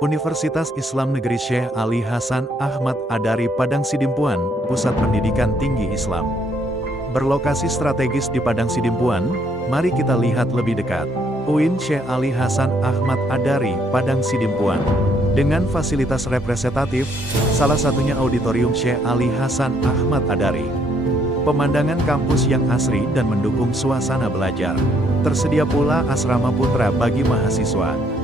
Universitas Islam Negeri Syekh Ali Hasan Ahmad Adari Padang Sidimpuan, Pusat Pendidikan Tinggi Islam. Berlokasi strategis di Padang Sidimpuan, mari kita lihat lebih dekat. UIN Syekh Ali Hasan Ahmad Adari, Padang Sidimpuan. Dengan fasilitas representatif, salah satunya Auditorium Syekh Ali Hasan Ahmad Adari. Pemandangan kampus yang asri dan mendukung suasana belajar. Tersedia pula asrama putra bagi mahasiswa.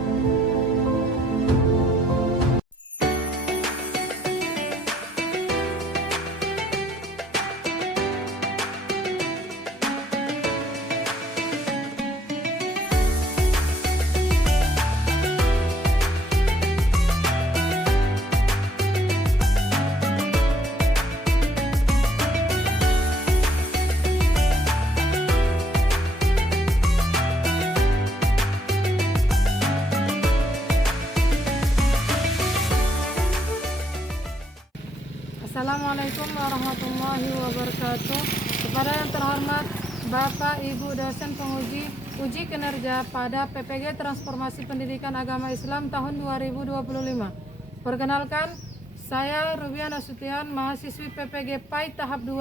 Assalamualaikum warahmatullahi wabarakatuh. Kepada yang terhormat Bapak Ibu dosen penguji uji kinerja pada PPG Transformasi Pendidikan Agama Islam tahun 2025. Perkenalkan, saya Rubiah Nasution, mahasiswi PPG PAI tahap 2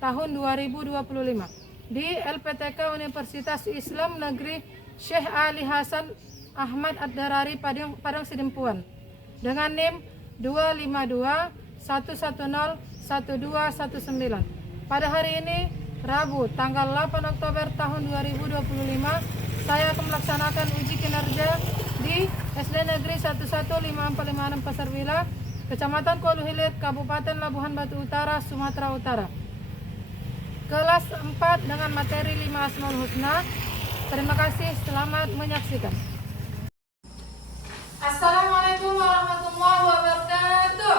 tahun 2025 di LPTK Universitas Islam Negeri Syekh Ali Hasan Ahmad Adari Padang Sidimpuan dengan NIM 252-110-1219. Pada hari ini, Rabu, tanggal 8 Oktober tahun 2025, saya akan melaksanakan uji kinerja di SD Negeri 115456 Pasar Bila, Kecamatan Kolu Hilir, Kabupaten Labuhan Batu Utara, Sumatera Utara. Kelas 4 dengan materi 5 Asmaul Husna. Terima kasih, selamat menyaksikan. Assalamualaikum warahmatullahi wabarakatuh.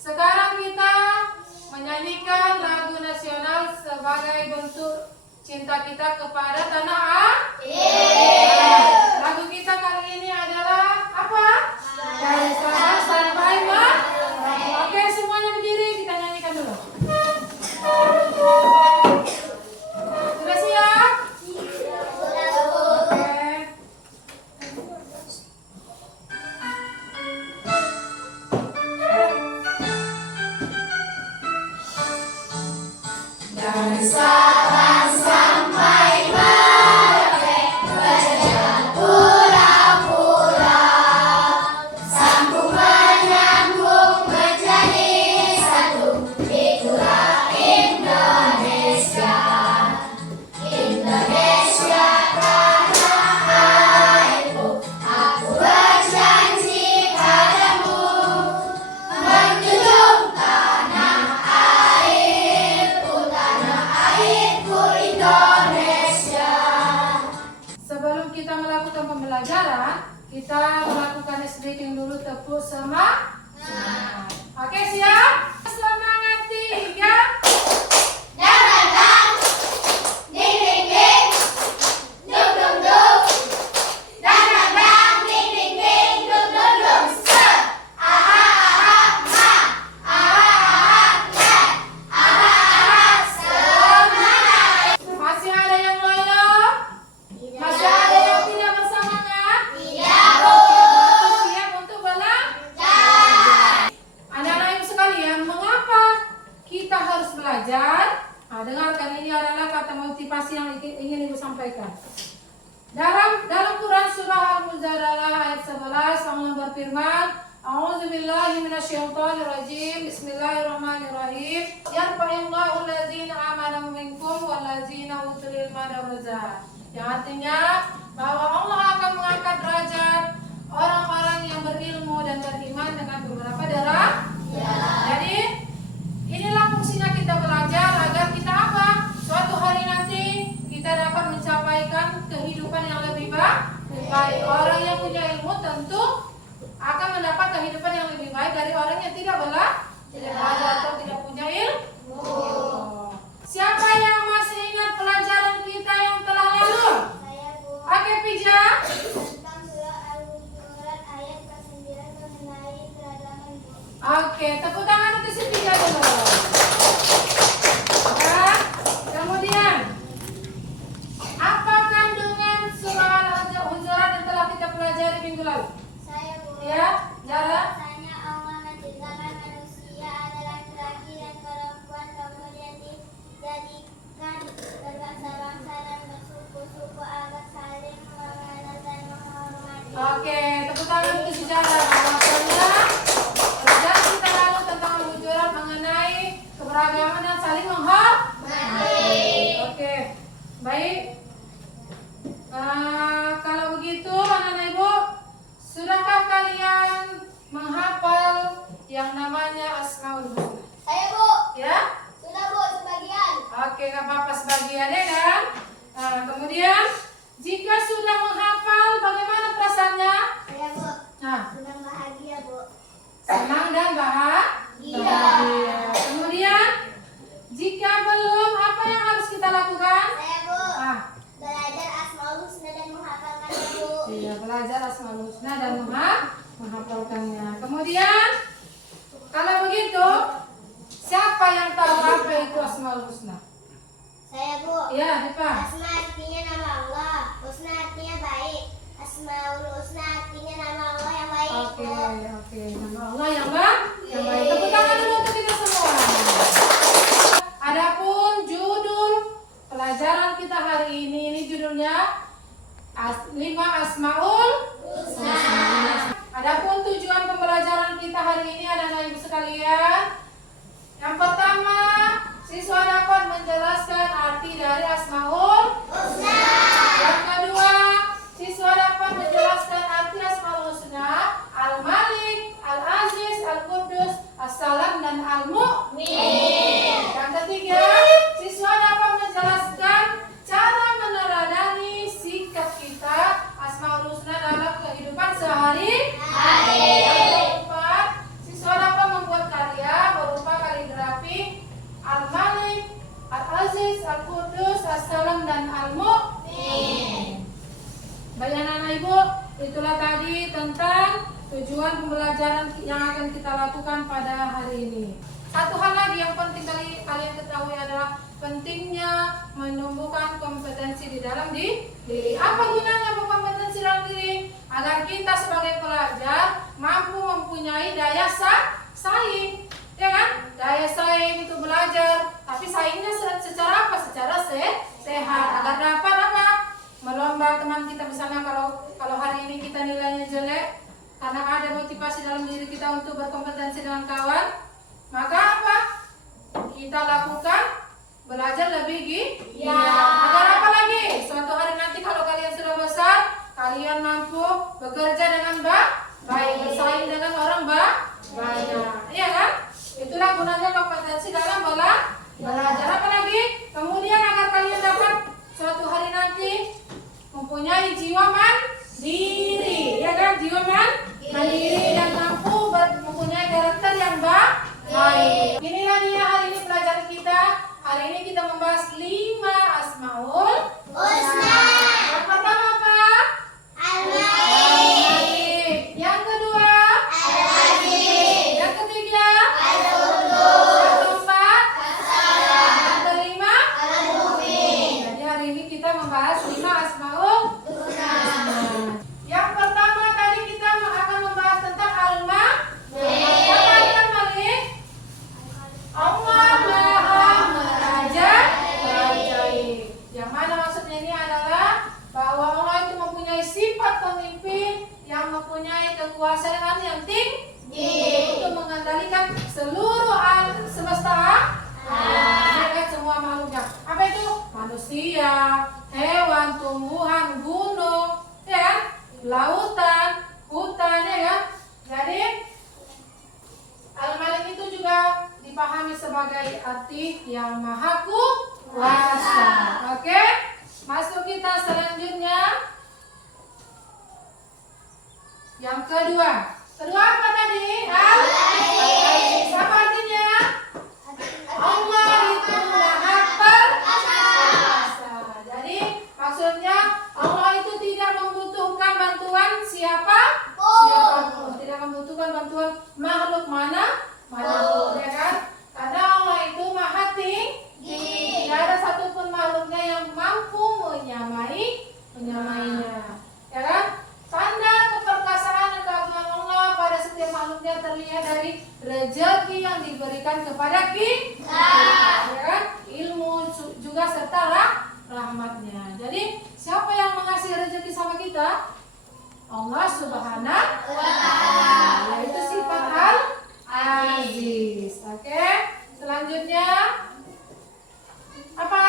Sekarang kita menyanyikan lagu nasional sebagai bentuk cinta kita kepada tanah air. Lagu kita kali ini adalah apa? Dari Sabang sampai Merauke. Oke, semuanya berdiri, kita nyanyikan dulu. Sudah siap? Oke. Dari Sabang sampai Merauke, berjalan pulau-pulau, sambung menyambung menjadi satu, itulah Indonesia. Indonesia tanah airku, aku berjanji padamu, menjunjung tanah airku Indonesia. Sebelum kita melakukan pembelajaran, kita melakukan stretching dulu, tepuk semangat. Oke, siap? Semangat 3. Dang-dang-dang, ding-ding-ding, dung-dung-dung, dang-dang-dang, ding-ding-ding, dung-dung-dung. Aha-aha-ha, aha-aha-ha, aha-aha-ha, semangat. Masih ada yang loyo? berfirman, A'udzubillahi minasyaitonirrajim. Bismillahirrahmanirrahim. Yarfa'illahu allazina amanu minkum wallazina utul ilma darajat. Yang artinya bahwa Allah akan mengangkat derajat orang-orang yang berilmu dan beriman dengan beberapa derajat. Jadi inilah fungsinya kita belajar agar kita apa? Suatu hari nanti kita dapat mencapaikan kehidupan yang lebih baik. Orang yang punya ilmu tentu akan mendapat kehidupan yang lebih baik dari orang yang tidak belajar atau tidak punya ilmu. Siapa yang masih ingat pelajaran kita yang telah lalu? Oke, Pija. Tentang surah Al-Hujurat ayat ke-9 mengenai keragaman. Oke, tepuk tangan untuk si Pija dulu. Ya, kemudian apa kandungan surah Al-Hujurat yang telah kita pelajari minggu lalu? Saya Bu. Ya, Zara. Bahwasanya Allah menciptakan manusia ada laki-laki dan perempuan, kemudian dijadikan berbangsa-bangsa dan bersuku-suku agar saling mengenal dan menghormati. Oke, tepuk tangan untuk si Zara. Bahwasanya pelajaran kita lalu tentang Al-Hujurat mengenai keberagaman dan saling menghormati. Oke, baik. Kalau begitu, anak-anak ibu, sudahkah kalian menghafal yang namanya Asmaul Husna? Saya Bu. Ya? Sudah Bu, sebagian. Oke, nggak apa-apa sebagian ya kan? Nah, kemudian jika sudah menghafal, bagaimana perasaannya? Saya Bu. Nah, Senang bahagia Bu. senang dan bahagia. Kemudian, jika belum, apa yang harus kita lakukan? Saya Bu. Ah, Belajar Asmaul Husna dan menghafalkannya Bu. iya, belajar Asmaul Husna dan menghafalkannya. Kemudian, kalau begitu, siapa yang tahu apa itu Asmaul Husna? Saya Bu. Iya, Dipa. Asma artinya nama Allah, Husna artinya baik. Asmaul Husna artinya nama Allah yang baik. Oke, Bu. oke. Nama Allah yang baik. Tepuk tangan dulu untuk kita semua. Adapun judul pelajaran kita hari ini judulnya 5 Asmaul Husna. Adapun tujuan pembelajaran kita hari ini anak-anak ibu sekalian, yang pertama, siswa dapat menjelaskan arti dari Asmaul Husna. Yang kedua, siswa dapat menjelaskan arti Asmaul Husna, Al-Malik, Al-Aziz, Al-Qudus, As-Salam, dan Al-Mu'min. Yang ketiga, siswa dapat menjelaskan cara meneladani sikap kita Asmaul Husna dalam kehidupan sehari-hari. Yang keempat, siswa dapat membuat karya berupa kaligrafi Al-Malik, Al-Aziz, Al-Qudus, As-Salam, dan Al-Mu'min. Baik anak-anak ibu, itulah tadi tentang tujuan pembelajaran yang akan kita lakukan pada hari ini. Satu hal lagi yang penting kalian ketahui adalah pentingnya menumbuhkan kompetensi di dalam diri. Apa gunanya berkompetensi dalam diri? Agar kita sebagai pelajar mampu mempunyai daya saing, ya kan? Daya saing untuk belajar. Tapi saingnya secara apa? Secara sehat. Agar dapat apa? Melomba teman kita, misalnya kalau hari ini kita nilainya jelek, karena ada motivasi dalam diri kita untuk berkompetensi dengan kawan, maka apa? Kita lakukan belajar lebih agar apa lagi? Suatu hari nanti kalau kalian sudah besar, kalian mampu bekerja dengan baik, bersaing dengan orang banyak, iya kan? Itulah gunanya kompetensi dalam belajar. Apa lagi? Kemudian agar kalian dapat suatu hari nanti mempunyai jiwa mandiri, ya kan? Jiwa mandiri dan mampu mempunyai karakter yang baik. Inilah dia hari ini pelajaran kita. Hari ini kita membahas 5 Asmaul Husna. Yang pertama apa? Al-Malik. Yang kedua? Al-Aziz. Yang ketiga? Al-Qudus. Yang keempat? As-Salam. Yang kelima? Al-Mu'min. Jadi hari ini kita membahas 5 Asmaul Husna. Yang pertama tadi kita akan membahas tentang Al-Malik. Apa Al-Malik? Allah Maha Meraja. kuasa dengan yang tinggi untuk mengendalikan seluruh semesta alam, semua makhluknya. Apa itu? Manusia, hewan, tumbuhan, gunung, ya kan? Lautan, hutan, ya kan? Jadi Al-Malik itu juga dipahami sebagai arti yang maha kuasa. Oke? Masuk kita selanjutnya. Yang kedua. Kedua apa tadi? Al-Aziz. Apa artinya? Allah itu maha perkasa. Jadi maksudnya Allah itu tidak membutuhkan bantuan siapapun. Tidak membutuhkan bantuan makhluk manapun, ya kan? Karena Allah itu maha tinggi. Tidak ada satupun makhluknya yang mampu menyamainya. Ya kan? Tanda keperkasaan dan keagungan Allah pada setiap makhluknya terlihat dari rezeki yang diberikan kepada kita, ya kan? Ilmu juga serta rahmatnya. Jadi siapa yang mengasih rezeki sama kita? Allah Subhanahu wa Ta'ala. Yaitu sifat Al-Aziz. Oke. Selanjutnya apa?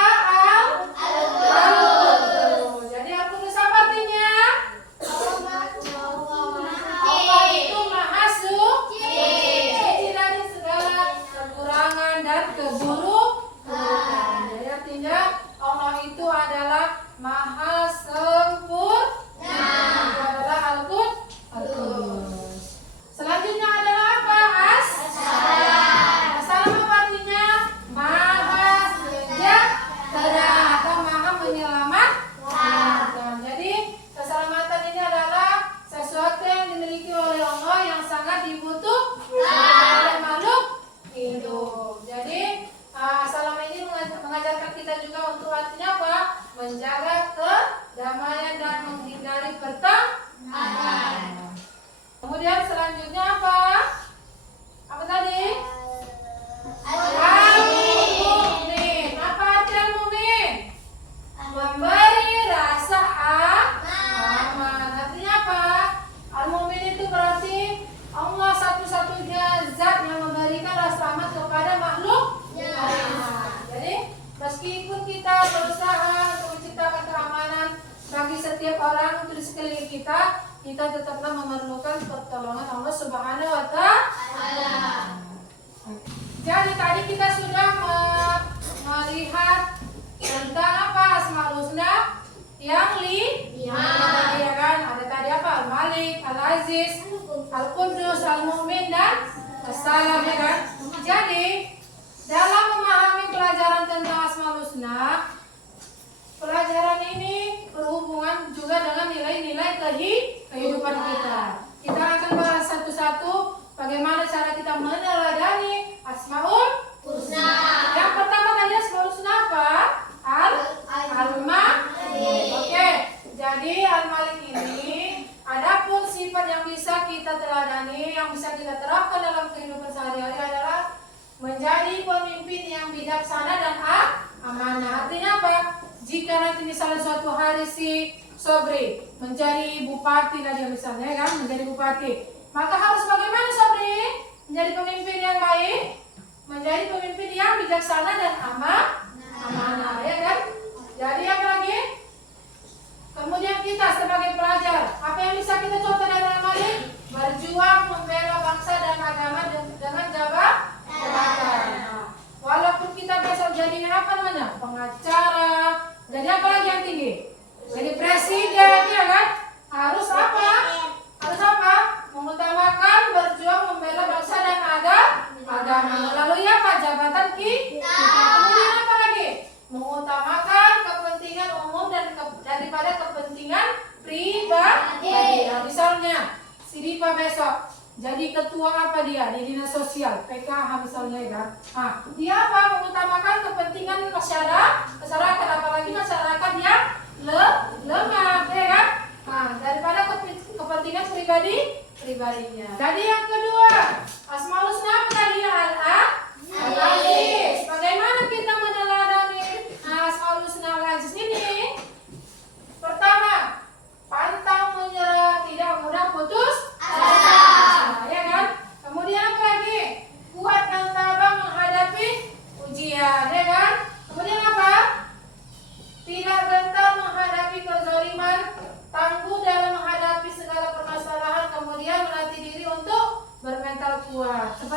Al-Qudus. Jadi Al-Qudus apa artinya? Allah itu maha suci dari segala kekurangan dan keburukan. Jadi artinya Allah itu adalah maha sempurna. Itu adalah Al-Qudus. Selanjutnya adalah apa? As-Salam. As-Salam apa artinya? Maha sejahtera atau maha menyelamatkan. Jadi keselamatan ini adalah sesuatu yang dimiliki oleh Allah yang sangat dibutuhkan oleh makhluk hidup. Jadi salam ini mengajarkan kita juga untuk artinya apa? Menjaga kedamaian dan menghindari pertengkaran. Kemudian selanjutnya apa? Apa tadi? Al-Mu'min. Apa arti Al-Mu'min? Memberi rasa aman. Artinya apa? Al-Mu'min itu berarti Allah satu-satunya zat yang memberikan rasa aman kepada makhluk. Jadi meskipun kita berusaha untuk menciptakan keamanan bagi setiap orang untuk di sekeliling kita, kita tetaplah memerlukan pertolongan Allah Subhanahu wa Ta'ala. Jadi tadi kita sudah melihat tentang apa? Asmaul Husna yang ya kan? Ada tadi apa? Al-Malik, Al-Aziz, Al-Qudus, Al-Mu'min dan As-Salam, ya kan? Jadi dalam memahami pelajaran tentang Asmaul Husna, pelajaran ini berhubungan juga dengan nilai-nilai kehidupan kita. Kita akan bahas satu-satu bagaimana cara kita meneladani Asmaul Husna. Yang pertama tadi Asmaul Husna apa? Al-Malik. Oke. Jadi Al-Malik ini adapun sifat yang bisa kita teladani, yang bisa kita terapkan dalam kehidupan sehari-hari adalah menjadi pemimpin yang bijaksana dan amanah. Artinya apa? Jika nanti misalnya suatu hari si Sobri menjadi bupati tadi misalnya kan, menjadi bupati, maka harus bagaimana Sobri? Menjadi pemimpin yang baik, menjadi pemimpin yang bijaksana dan amanah, ya kan? Jadi apa lagi? Kemudian kita sebagai pelajar, apa yang bisa kita contoh dari Al-Malik? Berjuang membela bangsa dan agama dengan jabatan. Walaupun kita besok jadi apa namanya? Pengacara, jadi apa lagi yang tinggi? Jadi presiden, ya kan? Harus apa? Harus apa? Mengutamakan berjuang membela bangsa dan agama. Lalu ya apa? Jabatan kita. Kemudian apa lagi? Mengutamakan kepentingan umum dan daripada kepentingan pribadi. Nah, misalnya si Dipa besok jadi ketua apa dia di dinas sosial PKH misalnya, ya kan? Nah, dia apa? Mengutamakan kepentingan masyarakat, apalagi masyarakat yang lemah, ya kan? Nah, daripada kepentingan pribadinya. Jadi yang kedua, Asmaul Husna apa tadi? Al-Aziz. Bagaimana kita meneladani Asmaul Husna Al-Aziz ini? Pertama, pantang menyerah, tidak mudah putus asa.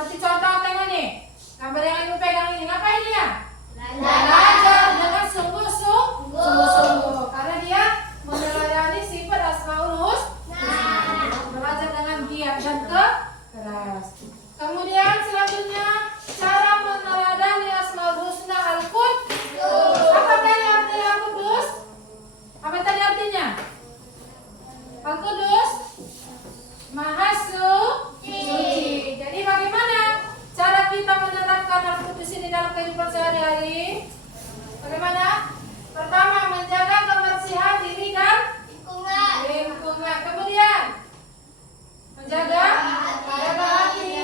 Seperti contoh tengok nih. Gambar yang ibu pegang ini ngapain dia? Belajar dengan sungguh-sungguh. Karena dia meneladani sifat Asmaul Husna. Belajar dengan giat dan keras. Kemudian selanjutnya cara meneladani Asmaul Husna Al-Qudus. Apa tadi artinya Al-Qudus? Apa tadi artinya? Al-Qudus Maha Suci. Jadi bagaimana cara kita menerapkan Al-Qudus ini dalam kehidupan sehari-hari? Bagaimana? Pertama, menjaga kebersihan diri dan lingkungan. Kemudian menjaga hati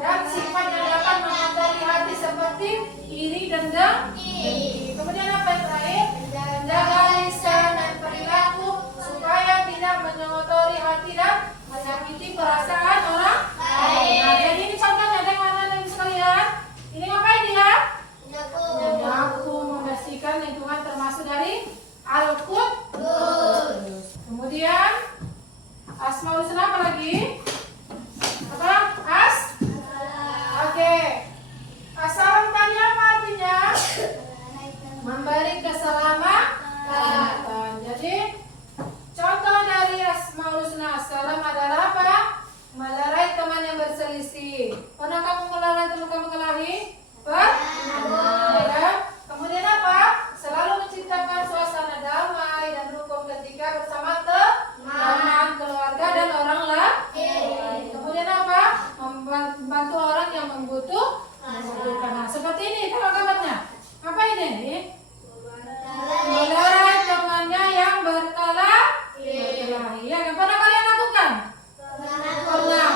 dan sifat yang dapat mengotori hati seperti iri dan dengki. Kemudian apa yang terakhir? Menjaga lisan dan perilaku supaya tidak mengotori hati dan menyakiti perasaan orang lain. Nah, jadi ini contohnya dengan anak-anak sekalian. Ini ngapain dia? Menyapu, membersihkan lingkungan termasuk dari Al-Qudus. Kemudian Asmaul Husna apa lagi? Apa? Oke. Assalam tadi apa artinya? Memberi keselamatan. Jadi contoh dari Asmaul Husna Assalam adalah apa? Melerai teman yang berselisih. Pernah kamu melerai teman kamu kelahi? Pernah. Ya. Kemudian apa? Selalu menciptakan suasana damai dan rukun ketika bersama teman, keluarga dan orang lain. Kemudian apa? Membantu orang yang membutuhkan. Nah, seperti ini kalau gambarnya. Apa ini? Melerai temannya yang berkelahi. Ya, yang pernah kalian lakukan?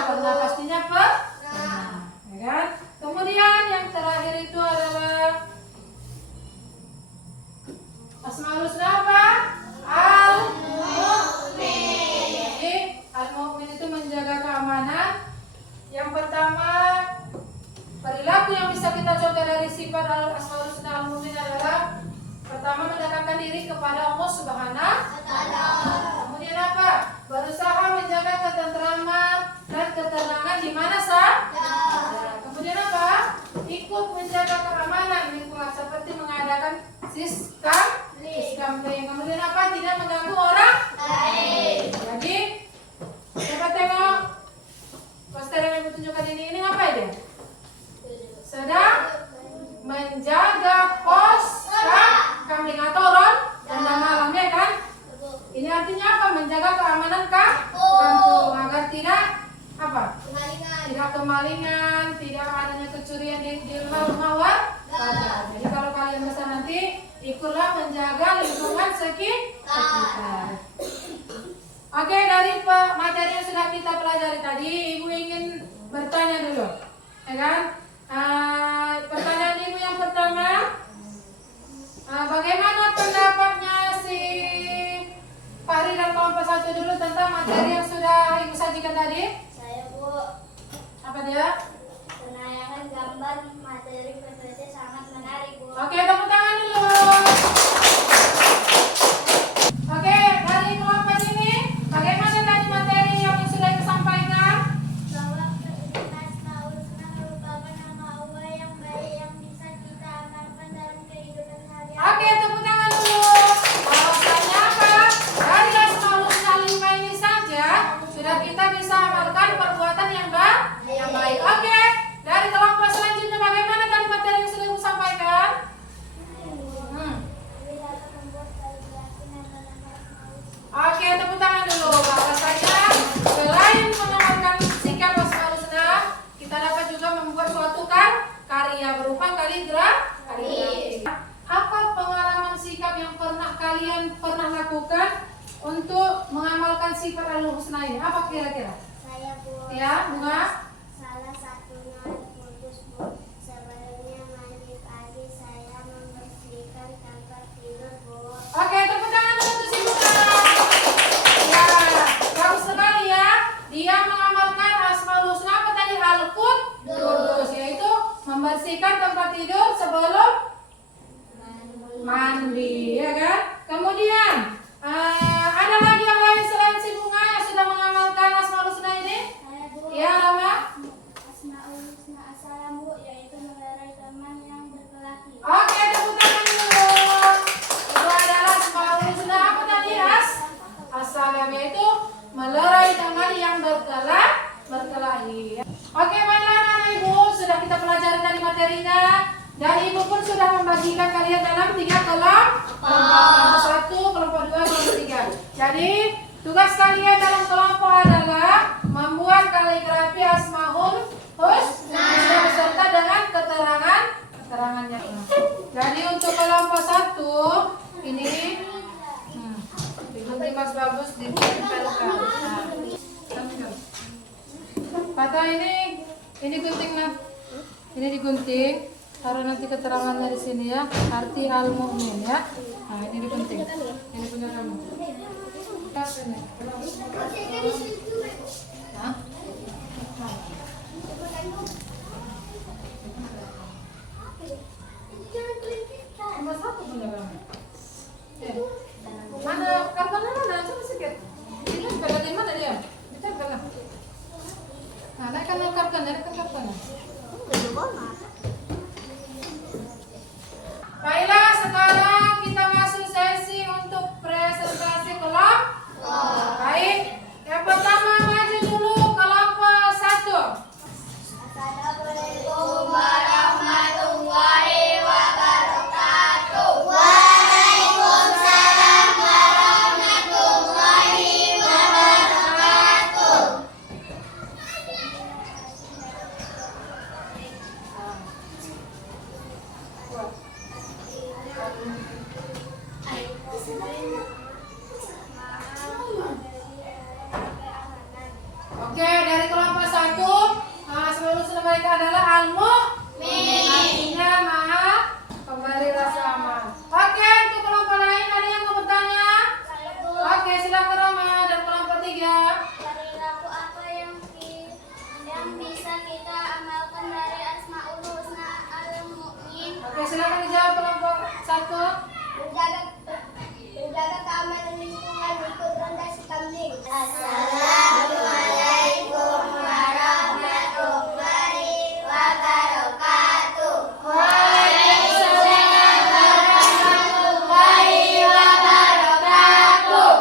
Pernah pastinya pernah. Ya kan? Kemudian yang terakhir itu adalah Asmaul Husna apa? Al-Mu'min. Jadi Al-Mu'min itu menjaga keamanan. Yang pertama, perilaku yang bisa kita contoh dari sifat Asmaul Husna Al-Mu'min adalah pertama, mendekatkan diri kepada Allah Subhanahu wa Ta'ala. Kemudian apa? Berusaha menjaga ketentraman dan ketenangan di mana saja. Kemudian apa? Ikut menjaga keamanan lingkungan seperti mengadakan siskambling. Kemudian apa? Tidak mengganggu orang lain. Jadi coba tengok poster yang ibu tunjukkan ini apa dia? Sedang menjaga pos kambing atau ronda malam, ya kan? Ini artinya apa? Menjaga keamanan kampung agar tidak apa? Tidak kemalingan, tidak adanya kecurian di rumah warga. Jadi kalau kalian besar nanti ikutlah menjaga lingkungan sekitar. Oke, dari materi yang sudah kita pelajari tadi, ibu ingin bertanya dulu, ya kan? Pertanyaan ibu yang pertama, bagaimana pendapatnya si Fahri dan kelompok 1 dulu tentang materi yang sudah ibu sajikan tadi? Saya Bu, Apa dia? penayangan gambar materi PPT sangat menarik Bu. Oke, tepuk tangan dulu. Oke, dari kelompok ini, bagaimana tadi materi yang sudah ibu sampaikan? Bahwa Asmaul Husna merupakan nama Allah yang baik yang bisa kita amalkan dalam kehidupan sehari-hari. Oke, tepuk tangan dulu. Bahwasanya apa? Dari Asmaul Husna 5 ini saja sudah kita bisa amalkan perbuatan yang baik. Oke, dari kelompok selanjutnya bagaimana tadi materi yang sudah ibu sampaikan? Kami dapat membuat kaligrafi dan menambah Asmaul Husna. Oke, tepuk tangan dulu. Bahwasanya selain mengamalkan sikap Asmaul Husna, kita dapat juga membuat suatu karya berupa kaligrafi. Apa pengalaman sikap yang kalian pernah lakukan untuk mengamalkan sifat Al-Husna ini? Apa kira-kira? Saya Bu, Ya, Bunga? salah satunya Al-Qudus Bu. Sebelumnya mandi pagi saya membersihkan tempat tidur Bu. Oke, tepuk tangan dulu untuk si Bunga. Ya, bagus sekali ya. Dia mengamalkan Asmaul Husna apa tadi? Al-Qudus, yaitu membersihkan tempat tidur sebelum mandi, ya kan? Kemudian ada lagi yang lain selain si Bunga yang sudah mengamalkan Asmaul Husna ini? Saya Bu, Ya, Rama? baik. Oke, baiklah anak ibu, sudah kita pelajari tadi materinya dan ibu pun sudah membagikan kalian dalam 3 kelompok. Satu, kelompok 2, kelompok 3. Jadi tugas kalian dalam kelompok adalah membuat kaligrafi Asmaul Husna beserta dengan keterangannya. Jadi untuk kelompok 1 ini digunting Mas Bagus ditempelkan. Kata ini gunting nah. Ini digunting. Taruh nanti keterangannya di sini ya. Arti al-mu'min ya. Nah, ini digunting. Ini punya kamu. Kas ini. Hah? Nomor 1 punya kamu. Mana kartonnya mana? Coba sedikit. Ini pegang di mana dia? Ditempel lah. Nah, naikkan kartonnya. Baiklah, sekarang kita masuk sesi untuk presentasi kelompok. Baik, yang pertama maju dulu kelompok 1. Assalamualaikum warahmatullahi wabarakatuh. Oke, dari kelompok 1, seluruh mereka adalah al-mu'min. Artinya maha pemberi rasa aman. Oke, untuk kelompok lain ada yang mau bertanya? Oke, silakan Rama. Dan kelompok 3. Perilaku apa yang bisa kita amalkan dari Asmaul Husna al-Mu'min? Oke, silakan dijawab kelompok 1. Menjaga keamanan lingkungan ikut ronda Sikamling. Assalamualaikum warahmatullahi wabarakatuh. Waalaikumsalam warahmatullahi wabarakatuh.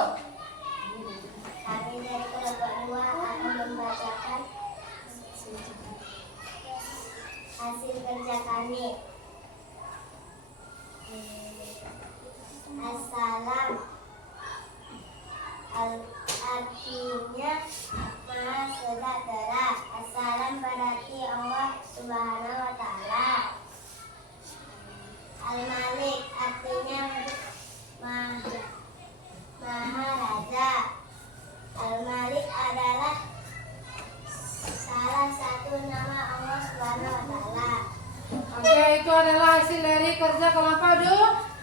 Kami dari kelompok 2 akan membacakan hasil kerja kami. Assalam artinya maha sejahtera. Assalam berarti Allah Subhanahu wa Ta'ala. Al-Malik artinya maha raja. Al-Malik adalah salah satu nama Allah Subhanahu wa Ta'ala. Oke, itu adalah hasil dari kerja kelompok 2.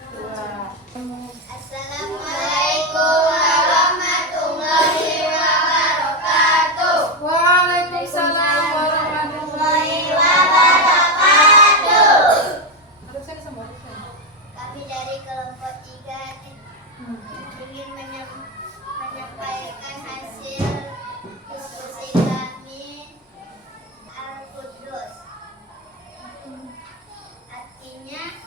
Assalamualaikum warahmatullahi wabarakatuh. Waalaikumsalam warahmatullahi Wabarakatuh. Aduk sini sama, aduk sini. Kami dari kelompok 3 ingin menyampaikan hasil diskusi kami Al-Qudus. Artinya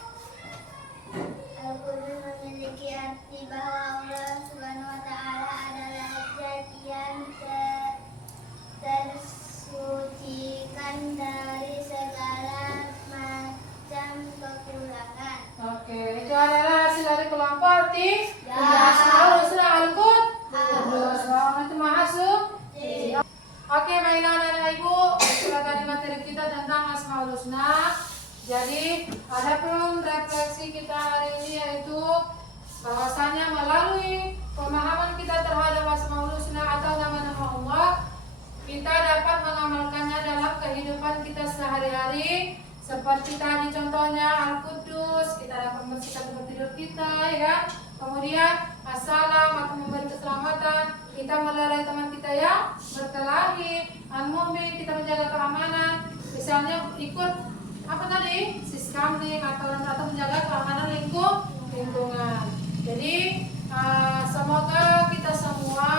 Al-Qudus memiliki arti bahwa Allah Subhanahu wa Ta'ala adalah zat yang tersucikan dari segala macam kekurangan. Oke, itu adalah hasil dari kelompok 3. Asmaul Husna al-Qudus. Itu maha suci. Oke, baiklah anak ibu, itulah tadi materi kita tentang Asmaul Husna. Jadi, adapun refleksi kita hari ini yaitu bahwasanya melalui pemahaman kita terhadap Asmaul Husna atau nama-nama Allah, kita dapat mengamalkannya dalam kehidupan kita sehari-hari. Seperti tadi contohnya Al-Qudus, kita dapat membersihkan tempat tidur kita, ya kan? Kemudian Assalam atau memberi keselamatan, kita melerai teman kita yang berkelahi. Al-Mu'min, kita menjaga keamanan, misalnya ikut apa tadi? Siskamling atau menjaga keamanan lingkungan. Jadi semoga kita semua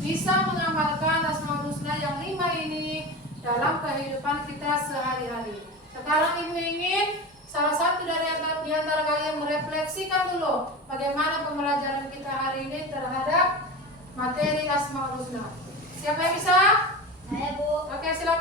bisa mengamalkan Asmaul Husna yang 5 ini dalam kehidupan kita sehari-hari. Sekarang ibu ingin salah satu dari antara kalian merefleksikan dulu bagaimana pembelajaran kita hari ini terhadap materi Asmaul Husna. Siapa yang bisa? Saya Bu. Oke, silakan.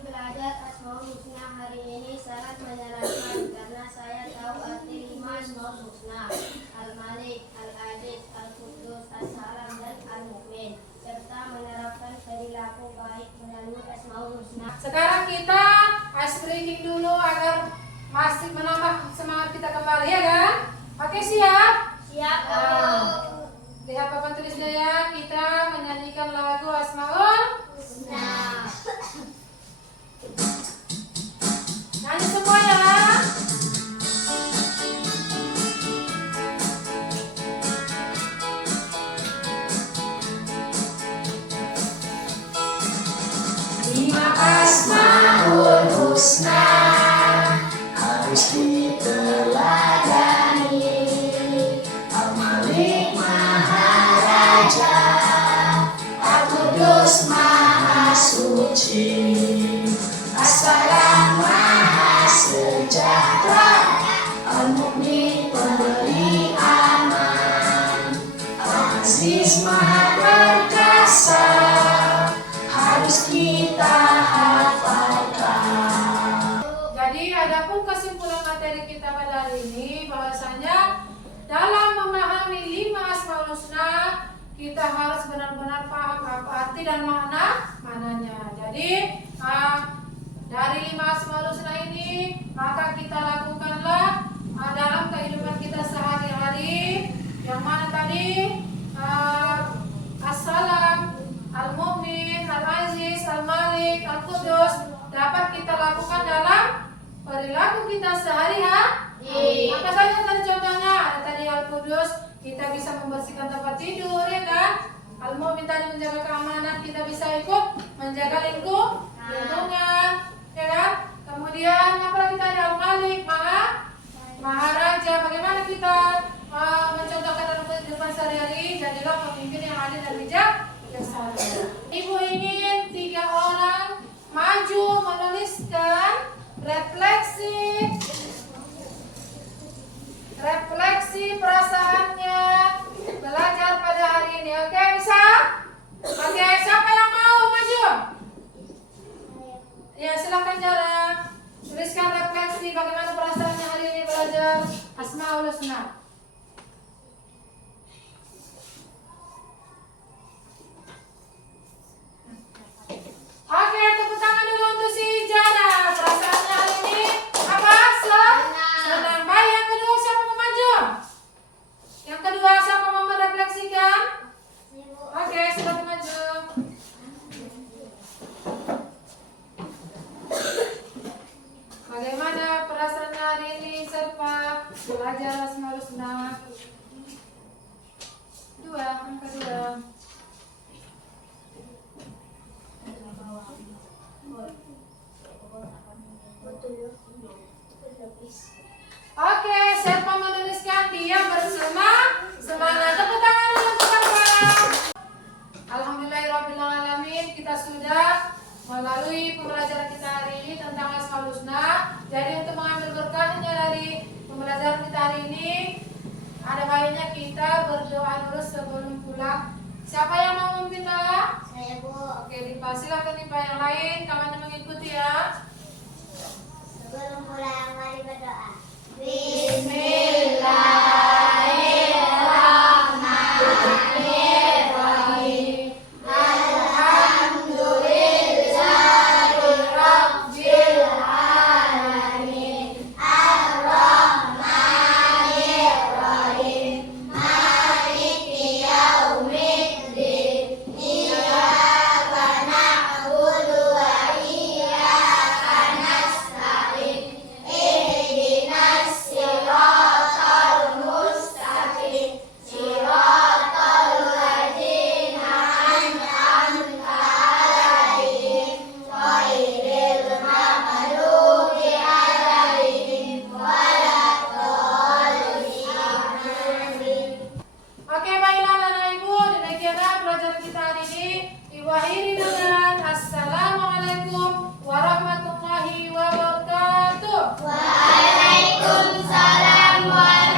belajar Asmaul Husna hari ini sangat menyenangkan karena saya tahu arti 5 Asmaul Husna: Al-Malik, Al-Aziz, Al-Quddus, As-Salam, dan Al-Mu'min, serta menerapkan perilaku baik melalui Asmaul Husna. Sekarang kita ice breaking dulu agar masih menambah semangat kita kembali, ya kan? Oke, siap? Siap, Lihat papan tulisnya ya, kita menyanyikan lagu Asmaul Nah, Nyanyi semua ya. Lima Asmaul Husna harus diteladani. Al-Malik Maharaja, Al-Quddus Maha Suci, As-Salam Maha Sejahtera, Al-Mu'min Pemberi Aman, Al-Aziz Maha Perkasa, harus kita hafalkan. Jadi adapun kesimpulan materi kita pada hari ini bahwasanya dalam memahami 5 Asmaul Husna kita harus benar-benar paham apa arti dan maknanya. Jadi dari 5 Asmaul Husna ini maka kita lakukanlah dalam kehidupan kita sehari-hari, yang mana tadi As-Salam, Al-Mu'min, Al-Aziz, Al-Malik, Al-Quddus dapat kita lakukan dalam perilaku kita sehari-hari. Apa saja tadi contohnya? Ada tadi Al-Quddus, kita bisa membersihkan tempat tidur, ya kan? Al-Mu'min tadi menjaga keamanan, kita bisa ikut menjaga lingkungan, ya kan? Kemudian apalagi tadi Al-Malik, Maharaja, bagaimana kita mencontohkan dalam kehidupan sehari-hari? Jadilah pemimpin yang adil dan bijaksana. Ibu ingin 3 orang maju menuliskan refleksi perasaannya belajar pada hari ini. Oke, bisa? Oke, siapa yang mau maju? Ya, silakan Jara. Tuliskan refleksi bagaimana perasaannya hari ini belajar Asmaul Husna. Oke, tepuk tangan dulu untuk si Jana. Perasaannya hari ini apa? Senang. Baik, yang kedua siapa mau maju? Yang kedua siapa mau merefleksikan? Oke, silakan maju. Bagaimana perasaannya hari ini serta belajar Asmaul Husna? Yang kedua. Oke, siapa menuliskan dia semangat. Tepuk tangan untuk kawan. Alhamdulillahirrahmanirrahim, kita sudah melalui pembelajaran kita hari ini tentang Asmaul Husna. Jadi untuk mengambil berkahnya dari pembelajaran kita hari ini, ada baiknya kita berdoa dulu sebelum pulang. Siapa yang mau memimpin doa? saya Bu. Oke, Dipa, silakan Dipa, yang lain kawannya mengikuti ya. Sebelum pulang mari berdoa. Bismillahirrahmanirrahim. Alhamdulillahirabbil alamin. Ar-Rahmanirrahim. Maliki yaumiddin. Iyyaka na'budu wa iyyaka nasta'in. Ihdinas siratal mustaqim. Siratal ladzina an'amta 'alaihim ghairil maghdubi 'alaihim waladdallin. Oke, baiklah anak ibu, demikianlah pelajaran kita hari ini. Ibu akhiri dengan Assalamualaikum warahmatullahi wabarakatuh. Waalaikumsalam warahmatullahi